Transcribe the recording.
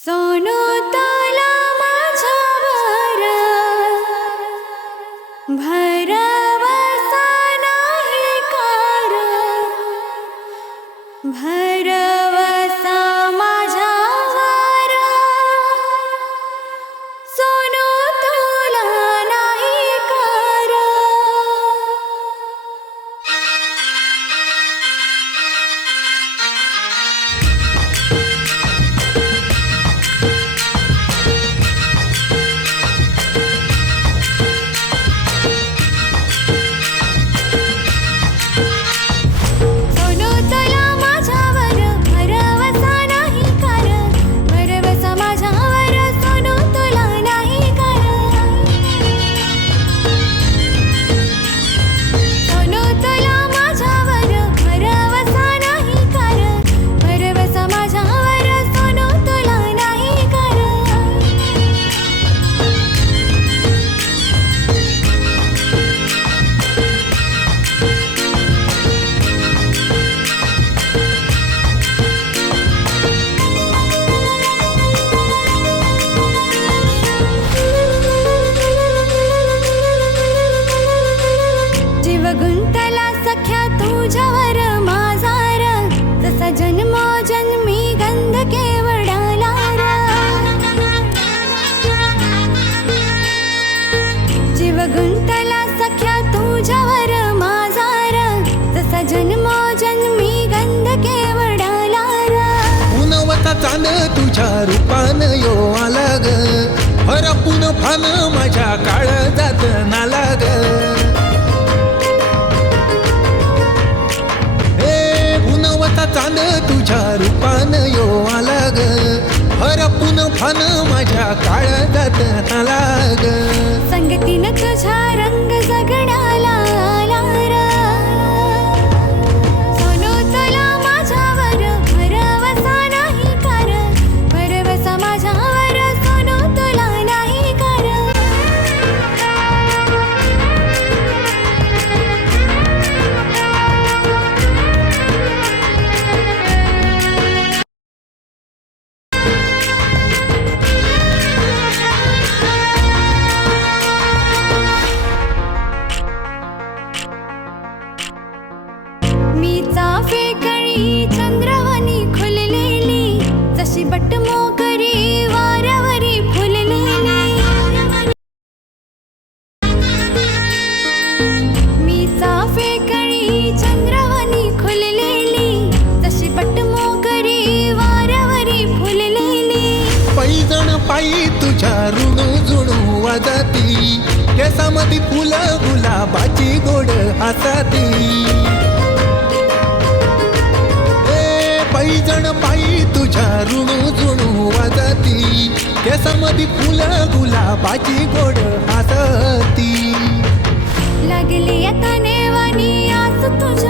その他 तुझ्या रूपान यो आला ग हरपून फान माझ्या काळ जात नाला ग ए उनवता चाल तुझ्या रूपान यो आला ग हरपून फान माझ्या काळ जात नाला ग संगतीनं तुझ्या रंग जगणाला फुलं गुलाबाची गोड हासती ए पैजण पायी तुझ्या ऋणू जुणू वाजती. केसामध्ये फुलं गुलाबाची गोड हासती लागली आता नेवानी आस तुझ्या